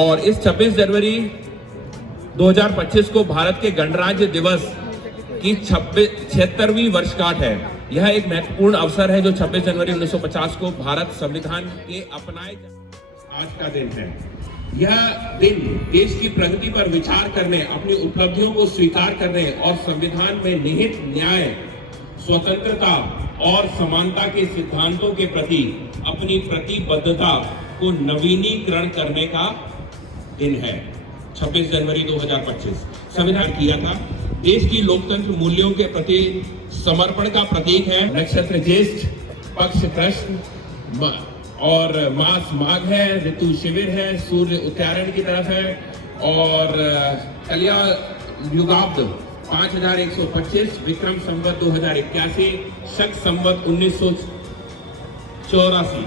और इस 26 जनवरी 2025 को भारत के गणराज्य दिवस की 76वीं वर्षगांठ है। यह एक महत्वपूर्ण अवसर है जो 26 जनवरी 1950 को भारत संविधान के अपनाए आज का दिन है। यह दिन देश की प्रगति पर विचार करने, अपनी उपलब्धियों को स्वीकार करने और संविधान में निहित न्याय, स्वतंत्रता और समानता के सिद्धांतों के प्रति अपनी प्रतिबद्धता को नवीनीकरण करने का दिन है। 26 जनवरी 2025 संविधान किया था, देश की लोकतंत्र मूल्यों के प्रति समर्पण का प्रतीक है। नक्षत्र ज्येष्ठ, पक्ष कृष्ण और मास माघ है, ऋतु शिविर है, सूर्य उत्तरायण की तरफ है और कलिया युगाब्द 5125, विक्रम संवत 2081, शक संवत 1984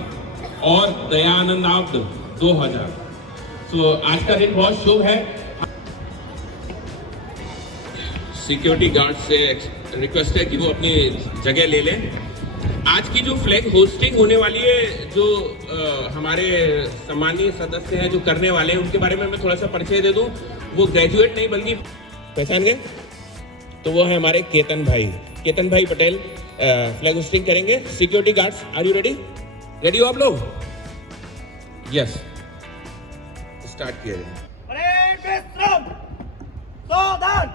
और दयानंदाब्द 2000। तो आज का दिन बहुत शुभ है। सिक्योरिटी गार्ड से रिक्वेस्ट है कि वो अपनी जगह ले लें। आज की जो फ्लैग होस्टिंग होने वाली है, जो हमारे सम्मानीय सदस्य हैं जो करने वाले हैं, उनके बारे में मैं थोड़ा सा परिचय दे दूं। वो ग्रेजुएट नहीं बल्कि पहचान गए, तो वो है हमारे केतन भाई पटेल फ्लैग होस्टिंग करेंगे। Security guards, are you ready? Ready हो आप लोग? यस, स्टार्ट किया जाए। विश्राम, सावधान,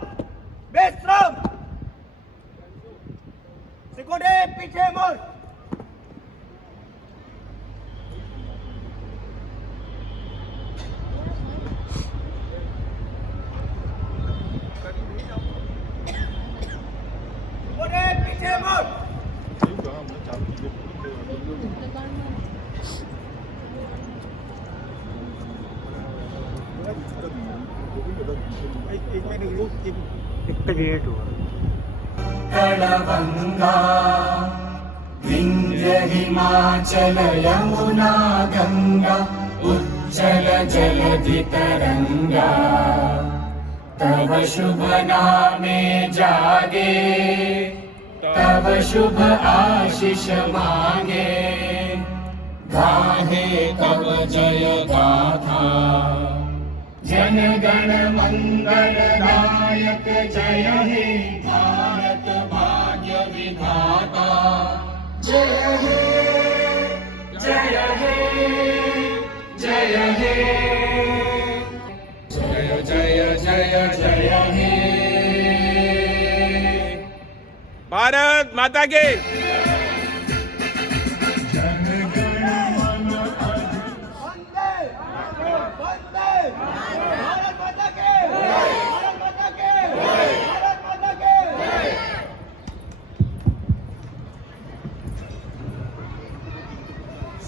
विश्राम, सिक्योरिटी पीछे मुड़। सिक्योरिटी पीछे मुड़। ग्रेट हुआ। कड़वंगा विंध्य हिमाचल यमुना गंगा उज्जल जलधि तरंगा तव शुभ नामे जागे तव शुभ आशीष मांगे गाहे तव जय गाथा जन गण मंगल नायक जय हे भारत भाग्य विधाता जय हे जय हे जय हे जय जय जय जय हे भारत माता के।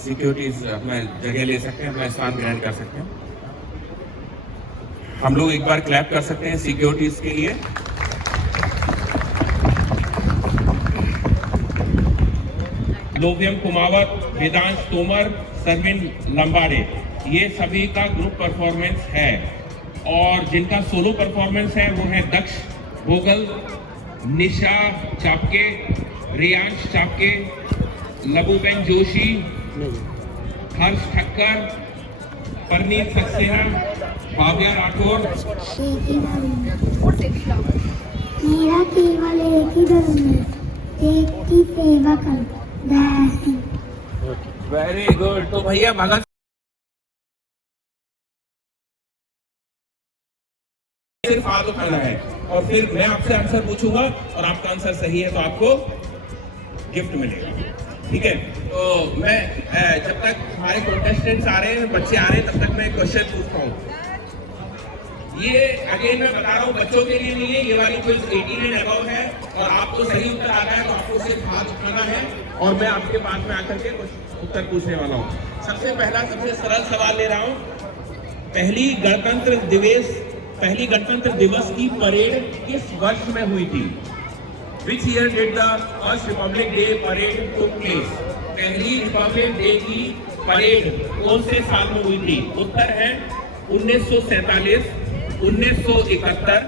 सिक्योरिटीज अपना जगह ले सकते हैं, अपना स्थान ग्रहण कर सकते हैं। हम लोग एक बार क्लैप कर सकते हैं सिक्योरिटीज के लिए। लोवियम कुमावत, वेदांश तोमर, सरविन लंबाड़े, ये सभी का ग्रुप परफॉर्मेंस है। और जिनका सोलो परफॉर्मेंस है वो है दक्ष भोगल, निशा चापके, रियांश चापके, लबूबेन जोशी, हर्ष ठक्कर, परनीत सक्सेना, भाव्या राठौर। मेरा केवल एक ही धर्म है, एक की सेवा कर। Very good. तो भैया भगत सिर्फ हाथ उठाना है और फिर मैं आपसे आंसर पूछूंगा और आपका आंसर सही है तो आपको गिफ्ट मिलेगा, ठीक है? तो मैं जब तक हमारे कॉन्टेस्टेंट्स आ रहे हैं, बच्चे आ रहे हैं, तब तक मैं क्वेश्चन पूछता हूँ। ये अगेन मैं बता रहा हूँ, बच्चों के लिए नहीं है, ये वाली क्विज 18 एंड अबव है और आपको सही उत्तर आता है तो आपको सिर्फ हाथ उठाना है और मैं आपके पास में आकर के कुछ उत्तर पूछने वाला हूँ। सबसे पहला, सबसे सरल सवाल ले रहा हूँ। पहली गणतंत्र दिवस की परेड किस वर्ष में हुई थी? Which year did the first Republic Day parade took place? पहली रिपब्लिक डे की परेड कौन से साल में हुई थी? उत्तर है 1947, 1971,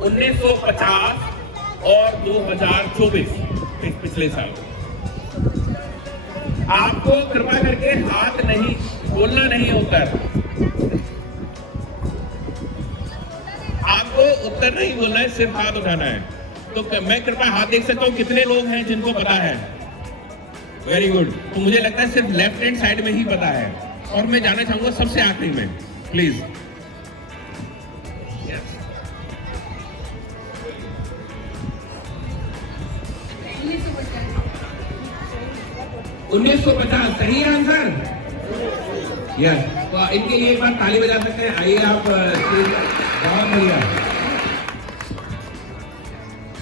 1950 और 2024, पिछले साल। आपको कृपा करके हाथ नहीं बोलना नहीं उत्तर। उत्तर नहीं बोलना है, सिर्फ हाथ उठाना है। तो मैं कृपया हाथ देख सकता हूँ कितने लोग हैं जिनको पता है? Very good. तो मुझे लगता है सिर्फ लेफ्ट हैंड साइड में ही पता है। और मैं जाना चाहूंगा सबसे आखिरी में, प्लीज। 1950 सही आंसर। यस, तो इनके लिए एक बार ताली बजा सकते हैं। आइए आप, बहुत बढ़िया।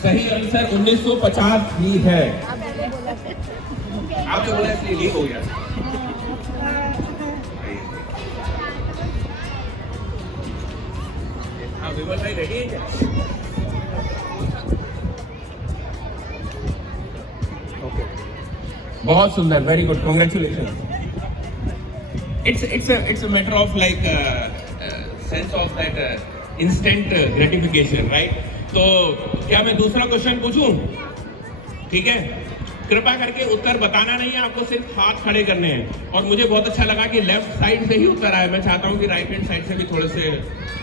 सही आंसर 1950 ही है। आपने बोला इसलिए लीक हो गया। हाँ, विमल भाई रेडी है क्या? बहुत सुंदर, very good, congratulation. it's a matter of like sense of that instant gratification, right? तो क्या मैं दूसरा क्वेश्चन पूछूं? ठीक है, कृपया करके उत्तर बताना नहीं है, आपको सिर्फ हाथ खड़े करने हैं। और मुझे बहुत अच्छा लगा कि लेफ्ट साइड से ही उत्तर आया। मैं चाहता हूं कि राइट हैंड साइड से भी थोड़े से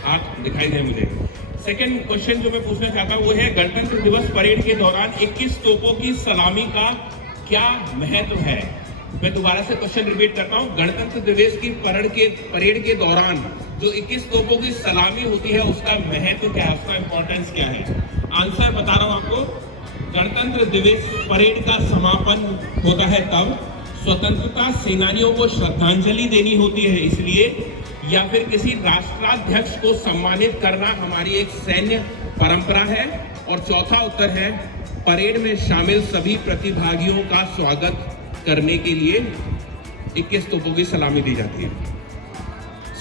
हाथ दिखाई दें मुझे। सेकंड क्वेश्चन जो मैं पूछना चाहता हूं वो है, गणतंत्र दिवस परेड के दौरान 21 तोपों की सलामी का क्या महत्व है? मैं दोबारा से क्वेश्चन रिपीट करता हूं। गणतंत्र दिवस की परेड के दौरान जो 21 तोपों की सलामी होती है उसका महत्व क्या है, उसका इंपॉर्टेंस क्या है? आंसर बता रहा हूं आपको। गणतंत्र दिवस परेड का समापन होता है तब स्वतंत्रता सेनानियों को श्रद्धांजलि देनी होती है इसलिए, या फिर किसी राष्ट्राध्यक्ष को सम्मानित करना हमारी एक सैन्य परंपरा है। और चौथा उत्तर है, परेड में शामिल सभी प्रतिभागियों का स्वागत करने के लिए 21 तोपों की सलामी दी जाती है।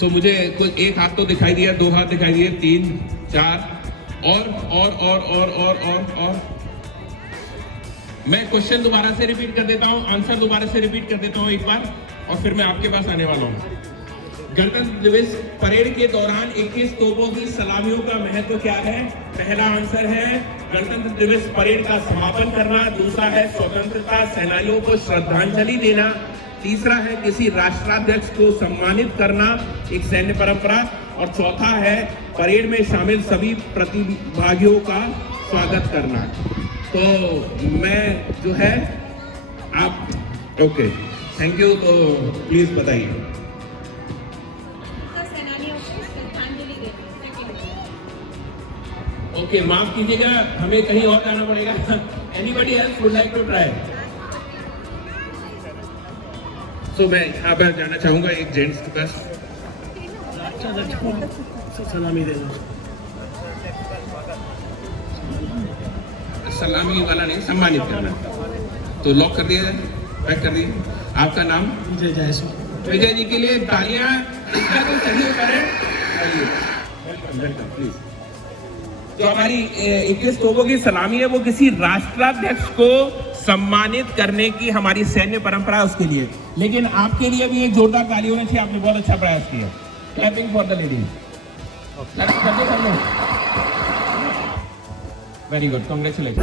सो मुझे कोई एक हाथ तो दिखाई दिया, दो हाथ दिखाई दिए, 3, 4 और मैं क्वेश्चन दोबारा से रिपीट कर देता हूं, आंसर दोबारा से रिपीट कर देता हूं एक बार, और फिर मैं आपके पास आने वाला हूं। गणतंत्र दिवस परेड के दौरान 21 तोपों की सलामियों का महत्व क्या है? पहला आंसर है गणतंत्र दिवस परेड का समापन करना, दूसरा है स्वतंत्रता सेनानियों को श्रद्धांजलि देना, तीसरा है किसी राष्ट्राध्यक्ष को सम्मानित करना, एक सैन्य परंपरा, और चौथा है परेड में शामिल सभी प्रतिभागियों का स्वागत करना। तो मैं जो है आप ओके, थैंक यू। तो प्लीज बताइए। ओके, माफ कीजिएगा, हमें कहीं और जाना पड़ेगा। Anybody else would like to try? तो मैं यहाँ पर जाना चाहूंगा एक जेंट्स के पास। सलामी देना, सलामी वाला नहीं, सम्मानित करना। तो लॉक कर दिया जाए, पैक कर दिए। आपका नाम? विजय जायसवाल। विजय जी के लिए तालियां। इसका तो सही उत्तर है। Welcome welcome, please. जो हमारी 21 तोपों की सलामी है वो किसी राष्ट्राध्यक्ष को सम्मानित करने की हमारी सैन्य परंपरा है, उसके लिए। लेकिन आपके लिए भी एक जोरदार ताली होनी चाहिए, आपने बहुत अच्छा प्रयास किया। Clapping for the lady. Very good, congratulation.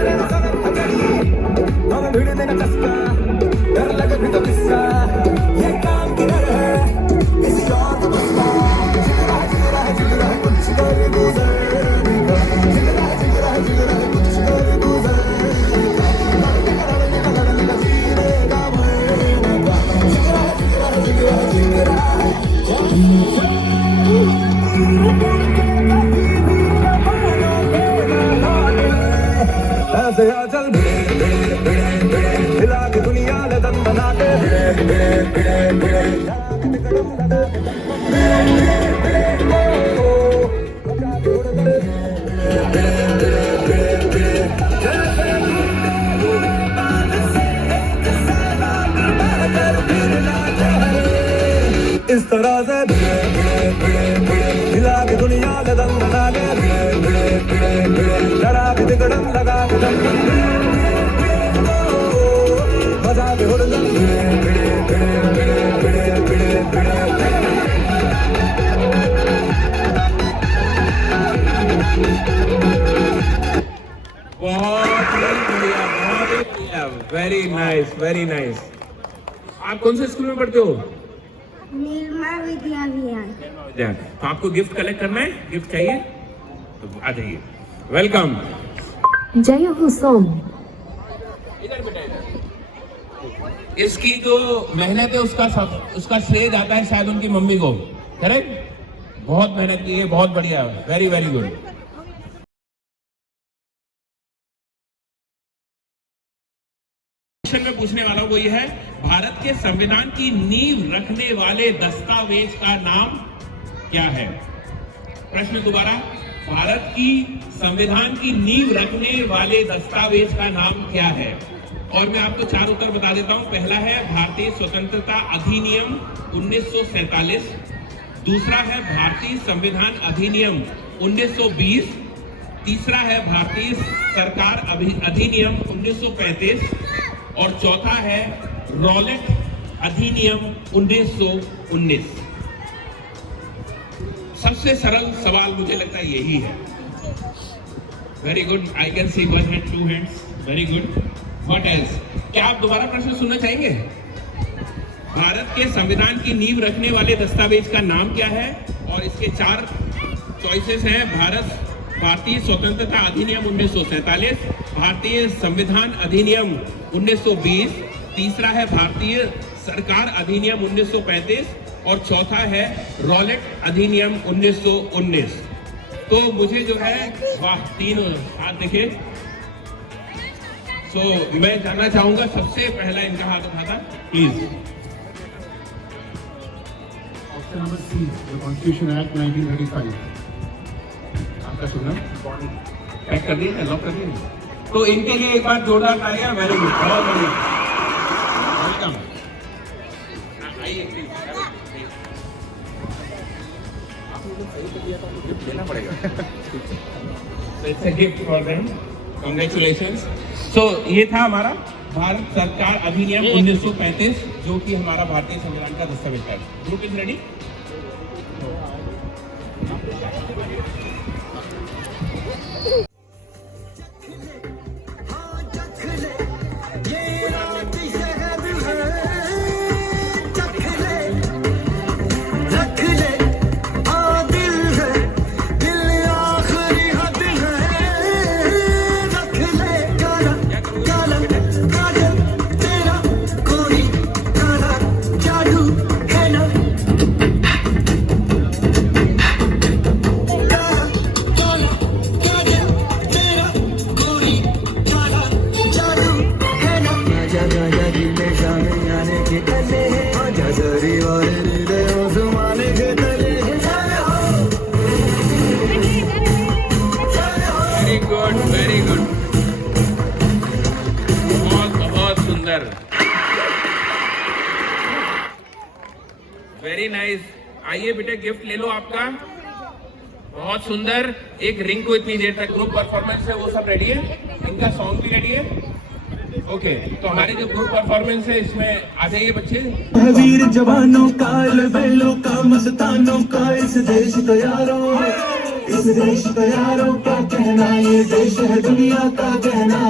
चल हिला के दुनिया लदन बना के इस तरह से हिला के दुनिया लदन बना के लड़ा के तिकड़म लगा के दम बजा के हुड़दम। बहुत ही बढ़िया, बहुत ही बढ़िया, वेरी नाइस, वेरी नाइस। आप कौन से स्कूल में पढ़ते हो? निर्मा विद्या विहार। तो आपको गिफ्ट कलेक्ट करना है, गिफ्ट चाहिए तो आ जाइए। वेलकम। जय हो सोम। इधर बेटा इधर। इसकी जो मेहनत है उसका श्रेय जाता है शायद उनकी मम्मी को, करेक्ट? बहुत मेहनत की है, बहुत बढ़िया, वेरी वेरी गुड। क्वेश्चन में पूछने वाला हूं वो ये है, भारत के संविधान की नींव रखने वाले दस्तावेज का नाम क्या है? प्रश्न दोबारा, भारत की संविधान की नींव रखने वाले दस्तावेज का नाम क्या है? और मैं आपको 4 उत्तर बता देता हूं। पहला है भारतीय स्वतंत्रता अधिनियम 1947, दूसरा है भारतीय संविधान अधिनियम 1920, तीसरा है भारतीय सरकार अधिनियम 1935 और चौथा है रॉलेट अधिनियम 1919। सबसे सरल सवाल मुझे लगता है यही है। Very good, I can see 1 hand 2 hands, very good. What else? क्या आप दोबारा प्रश्न सुनना चाहेंगे? भारत के संविधान की नींव रखने वाले दस्तावेज का नाम क्या है? और इसके 4 चॉइसेस हैं, भारतीय स्वतंत्रता अधिनियम 1947, भारतीय संविधान अधिनियम 1920, तीसरा है भारतीय सरकार अधिनियम 1935 और चौथा है रॉलेट अधिनियम 1919। तो मुझे जो है, वाह, 3 हाथ देखे। तो मैं जानना चाहूंगा, सबसे पहला इनका हाथ उठा था, please. Option number C, the constitution act 1935। आपका शुभ नाम? पैक कर दिए, लॉक कर दिए। तो इनके लिए एक बार जोरदार तालियां। वेरी गुड, बहुत बढ़िया, वेलकम। आइए प्लीज, देना पड़ेगा। It's a gift for them, congratulations. So ये था हमारा भारत सरकार अधिनियम 1935, जो कि हमारा भारतीय संविधान का दस्तावेज है। Group is ready? Very good, बहुत सुंदर, वेरी नाइस। आइए बेटे, गिफ्ट ले लो आपका, बहुत सुंदर। एक रिंग को इतनी देर तक, ग्रुप परफॉर्मेंस है वो सब रेडी है, इनका सॉन्ग भी रेडी है। ओके, तो हमारी जो ग्रुप परफॉर्मेंस है इसमें आ जाइए बच्चे। वीर जवानों का, बेलों का, मस्तानों का, इस देश को यारों, इस देश को यारों का कहना, ये देश है दुनिया का कहना।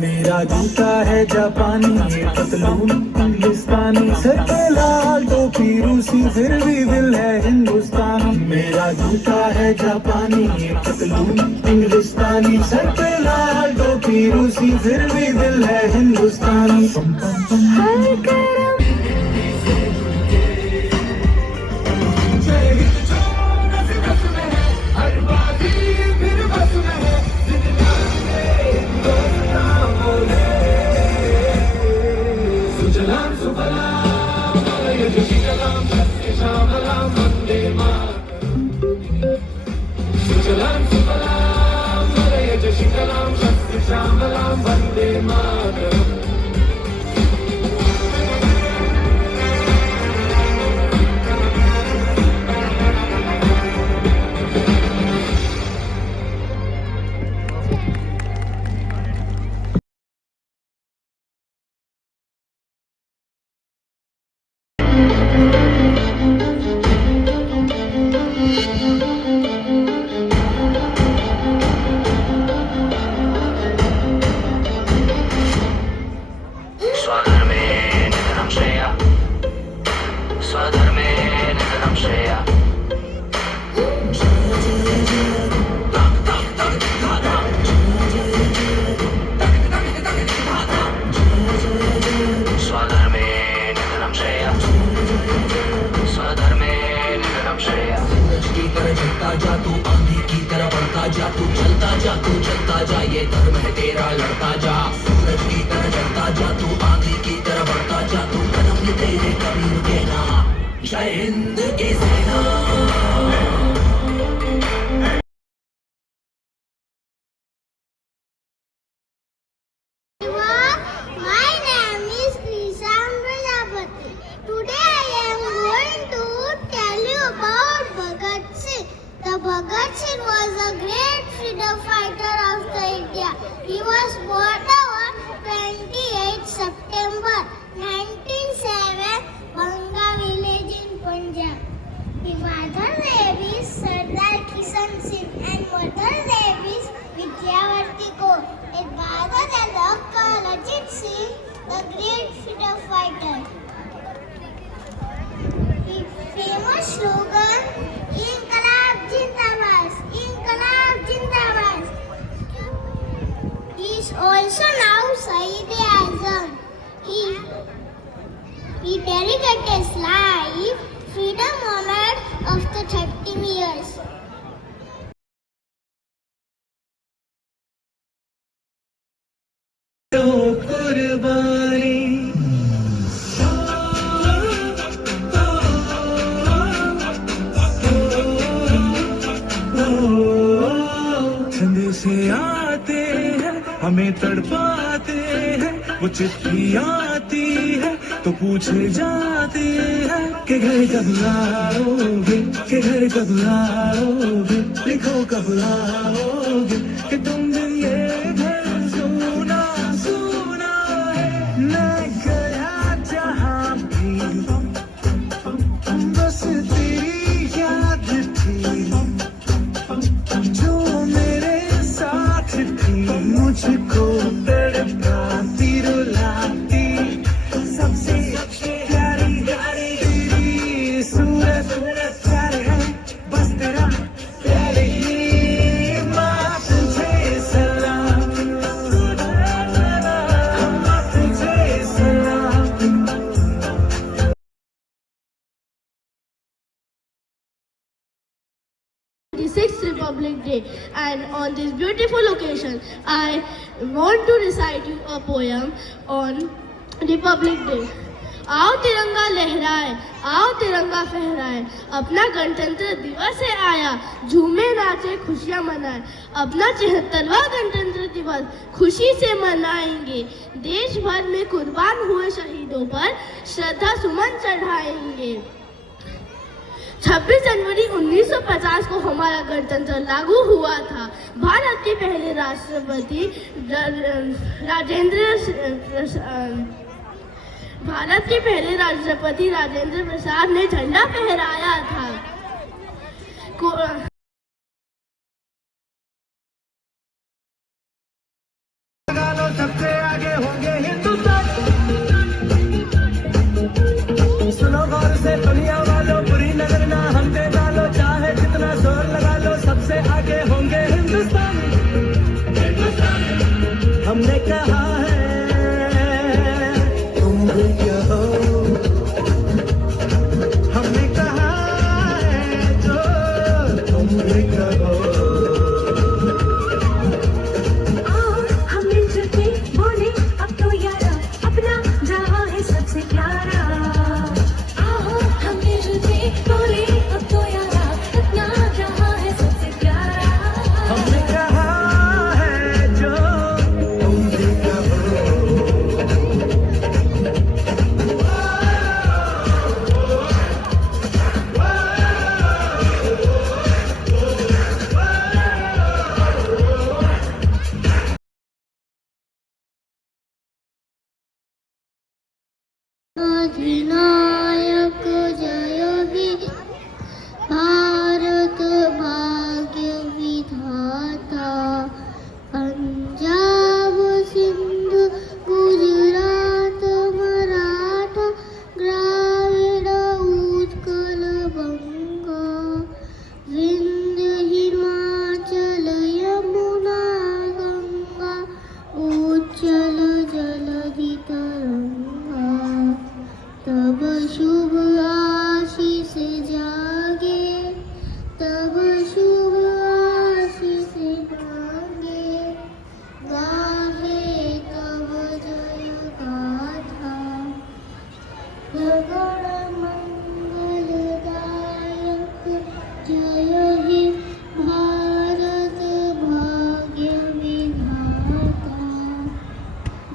मेरा जूता है जापानी, ये पतलून इंग्लिस्तानी, सर पे लाल टोपी रूसी, फिर भी दिल है हिंदुस्तानी। मेरा जूता है जापानी, ये पतलून इंग्लिस्तानी, सर पे लाल टोपी रूसी, फिर भी दिल है हिंदुस्तानी। जा, ये धर्म है तेरा, लड़ता जा, सूरज की तरह जलता जा, तू आंधी की तरह बढ़ता जा, तू कदम ये तेरे कभी रुके ना, जय हिंद की सेना। My name is Krishan Prajapati. Today I am going to tell you about Bhagat Singh. The Bhagat Singh was a great freedom fighter of the India. He was born on 28 September 1907, Banga village in Punjab. His mother name is Sardar Kishan Singh and mother name is Vidyavati Kaur. His father is Dr. Ajit Singh, the great freedom fighter. His famous slogan, Inqilab Zindabad, Inqilab Zindabad. He is also now Shahid-e-Azam. He dedicated his life freedom movement after 13 years. संदेशे आते हैं हमें तड़पाते हैं, वो चिट्ठी आती है तो पूछे जाते हैं कि घर कब आओगे, कि घर कब आओगे, लिखो कब आओगे, कि तुम दिन ये घर सुना सुना है। मैं गया जहाँ भी बस तेरी याद थी, जो मेरे साथ थी, मुझको तड़पाती रुलाती, सबसे प्यारी तेरी सूरत प्यार है, बस तेरा प्यार ही माँ तुझे सलाम, माँ तुझे सलाम। The 6th Republic Day, and on this beautiful occasion I want to recite you a poem on Republic Day. आओ तिरंगा लहराए, आओ तिरंगा फहराए, अपना गणतंत्र दिवस है आया, झूमे नाचे खुशियां मनाए, अपना 74वां गणतंत्र दिवस खुशी से मनाएंगे, देश भर में कुर्बान हुए शहीदों पर श्रद्धा सुमन चढ़ाएंगे। 26 जनवरी 1950 को हमारा गणतंत्र लागू हुआ था। भारत के पहले राष्ट्रपति राजेंद्र प्रसाद ने झंडा फहराया था। सबसे आगे होंगे हिंदुस्तान, सुनो गौर से दुनिया वालों, बुरी नजर ना हम पे डालो, चाहे जितना जोर लगा लो, सबसे आगे होंगे हिंदुस्तान। हमने कहा है तुम भी कहो, हमने कहा है जो तुम भी कहो। अधिनायक जय हे भारत भाग्य विधाता, पंजाब सिंध गुजरात मराठा द्राविड़ उत्कल बंगा, विंध्य हिमाचल यमुना गंगा, उच्चल जलधि तरंगा, तब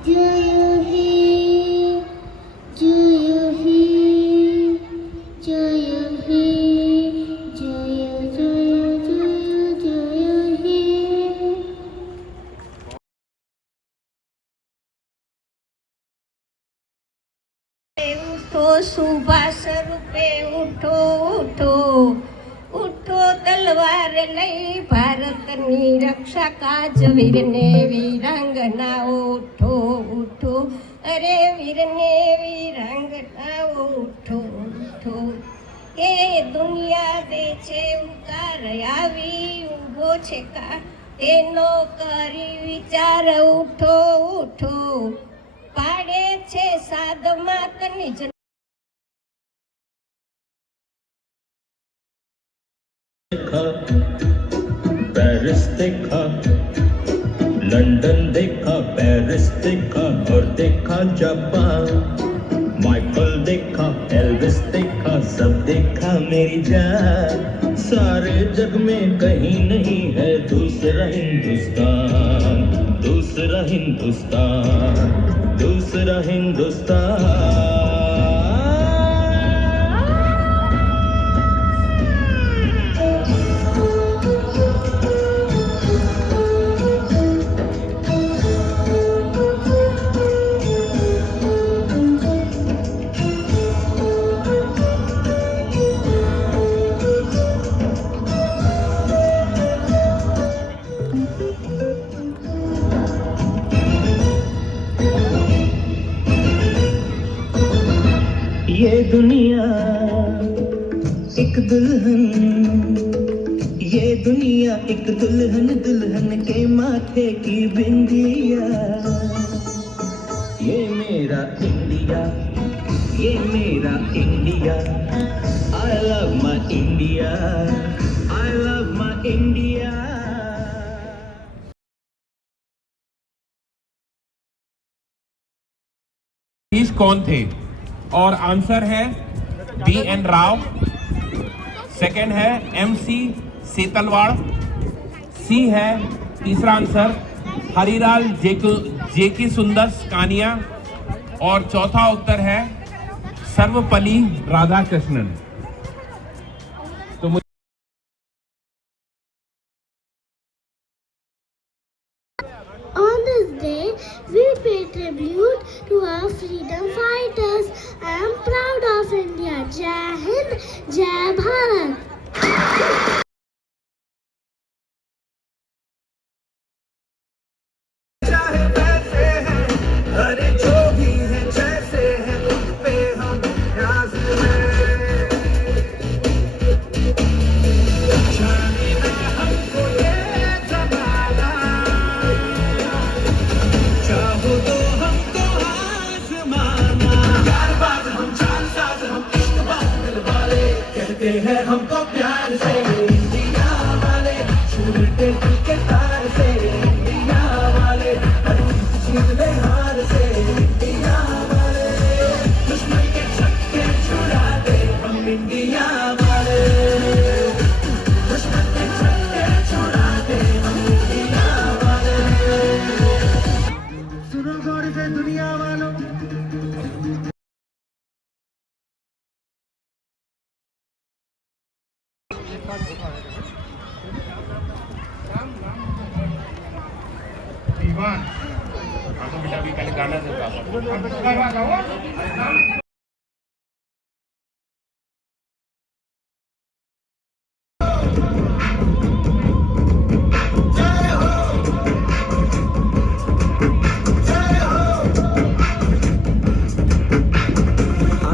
जय हे जय हे जय हे जय जय जय जय हे उठो सुभाष रूपे उठो उठो उठो तलवार नहीं भारतनी रक्षा काज वीरने वीरांगनाओ उठो उठो अरे वीरने वीरांगनाओ उठो उठो એ દુનિયા દે છે ઉકાર આવી ઊભો છે કા તેનો કરી વિચાર ઉઠો ઉઠો પાડે છે સાદ માતની पेरिस देखा, लंदन देखा, पेरिस देखा और देखा जापान। माइकल देखा, एल्विस देखा, सब देखा मेरी जान। सारे जग में कहीं नहीं है दूसरा हिंदुस्तान, दूसरा हिंदुस्तान, दूसरा हिंदुस्तान। ये दुनिया एक दुल्हन, ये दुनिया एक दुल्हन, दुल्हन के माथे की बिंदिया। ये मेरा इंडिया, ये मेरा India. I love my India, I love my India। कौन थे? और आंसर है BN राव, सेकंड है MC सेतलवाड़, सी है तीसरा आंसर हरिलाल जेकी सुंदर कानिया और चौथा उत्तर है सर्वपल्ली राधाकृष्णन। तो On this day, we pay tribute to our freedom fighters. I am proud of India. Jai Hind, Jai Bharat. अरे जो भी है जैसे है तुम पे हम राज जाने ना हमको ये जमाना, चाहो तो हमको आजमाना। यार बाज हम चाल साज हम इश्क बाज दिल वाले, कहते हैं हमको प्यार से इंडिया वाले, छूटे दिल के तार से इंडिया वाले, हर चीज ले हार से इंडिया वाले, दुश्मन के छक्के छुड़ा दे हम इंडिया वाले, दुश्मन के छक्के छुड़ा दे हम इंडिया वाले। सुनो गौर से दुनिया वालों, आपको बेटा भी पहले गाना से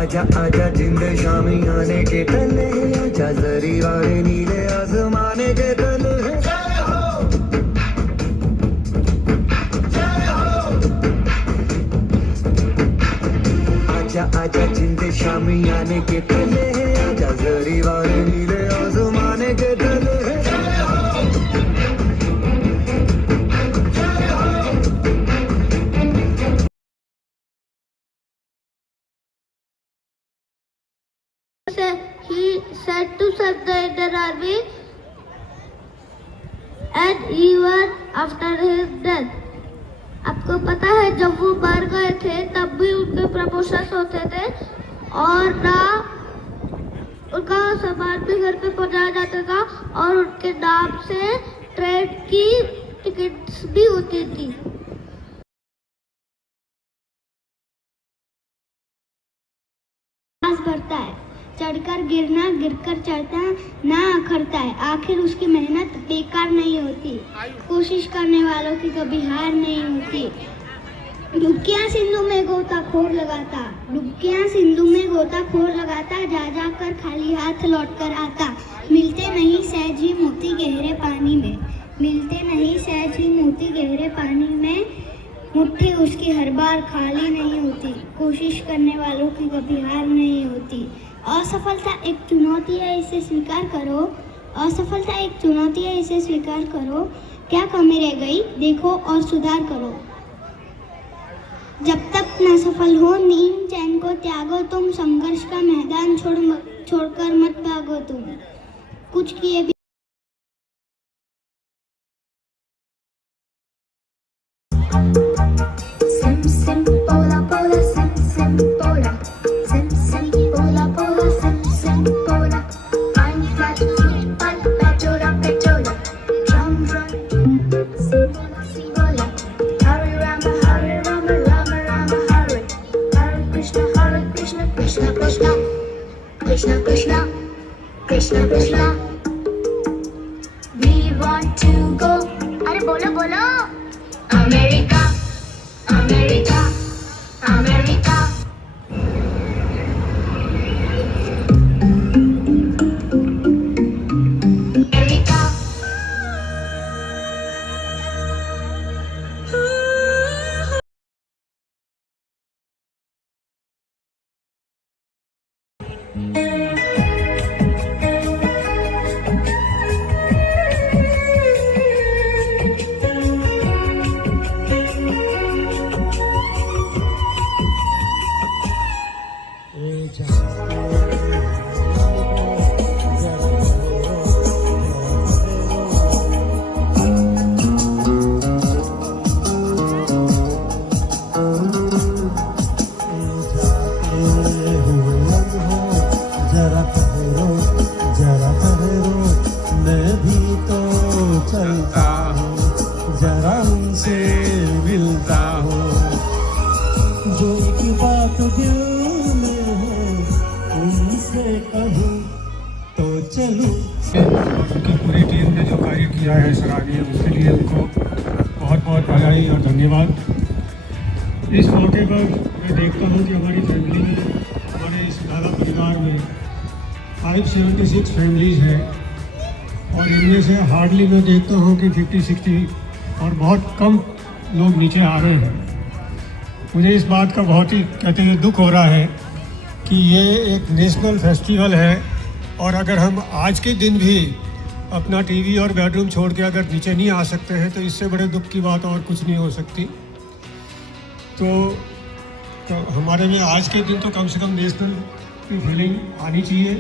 आजा आजा जिंद शामी आने के तले, आजा जरी वाले नीले आसमाने के तले। आजा आजा जिंद शामी आने के तले, आजा जरी वाले नीले आसमाने के तले। He said to serve the Indian army, and even after his death. आपको पता है जब वो मर गए थे तब भी उनके प्रमोशन होते थे और ना उनका सामान भी घर पे पहुंचाया जाता था और उनके नाम से ट्रेन की टिकट्स भी होती थी। बढ़ता है, चढ़कर गिरना, गिरकर चढ़ता ना अखरता है, आखिर उसकी मेहनत बेकार नहीं होती, कोशिश करने वालों की कभी हार नहीं होती। डुबकियां सिंधु में गोताखोर लगाता, डुबकियां सिंधु में गोताखोर लगाता, जा जाकर खाली हाथ लौट कर आता। मिलते नहीं सहज ही मोती गहरे पानी में, मिलते नहीं सहज ही मोती गहरे पानी में, मुट्ठी उसकी हर बार खाली नहीं होती, कोशिश करने वालों की कभी हार नहीं होती। असफलता एक चुनौती है, इसे स्वीकार करो। असफलता एक चुनौती है, इसे स्वीकार करो। क्या कमी रह गई देखो और सुधार करो। जब तक न सफल हो नींद चैन को त्यागो तुम, संघर्ष का मैदान छोड़कर मत भागो तुम। कुछ किए भी Sim sim pola pola sim sim pola sim sim pola pola sim sim pola. I'm flat feet but petola petola. Drum drum simbola simbola. Hare Rama Rama Rama Hare. Hare Krishna Krishna Krishna Krishna Krishna Krishna Krishna. We want to go. अरे बोलो बोलो. America. America, America. America. उनकी पूरी team ने जो कार्य किया है सराहनीय, उसके लिए उनको बहुत बहुत बधाई और धन्यवाद। इस मौके पर मैं देखता हूँ कि हमारी फैमिली में, हमारे इस दादा परिवार में 576 फैमिलीज़ हैं और इनमें से हार्डली मैं देखता हूँ कि 50-60 और बहुत कम लोग नीचे आ रहे हैं। मुझे इस बात का बहुत ही कहते हैं दुख हो रहा है कि ये एक नेशनल फेस्टिवल है और अगर हम आज के दिन भी अपना टीवी और बेडरूम छोड़ के अगर नीचे नहीं आ सकते हैं तो इससे बड़े दुख की बात और कुछ नहीं हो सकती। तो हमारे में आज के दिन तो कम से कम नेशनल की फीलिंग आनी चाहिए।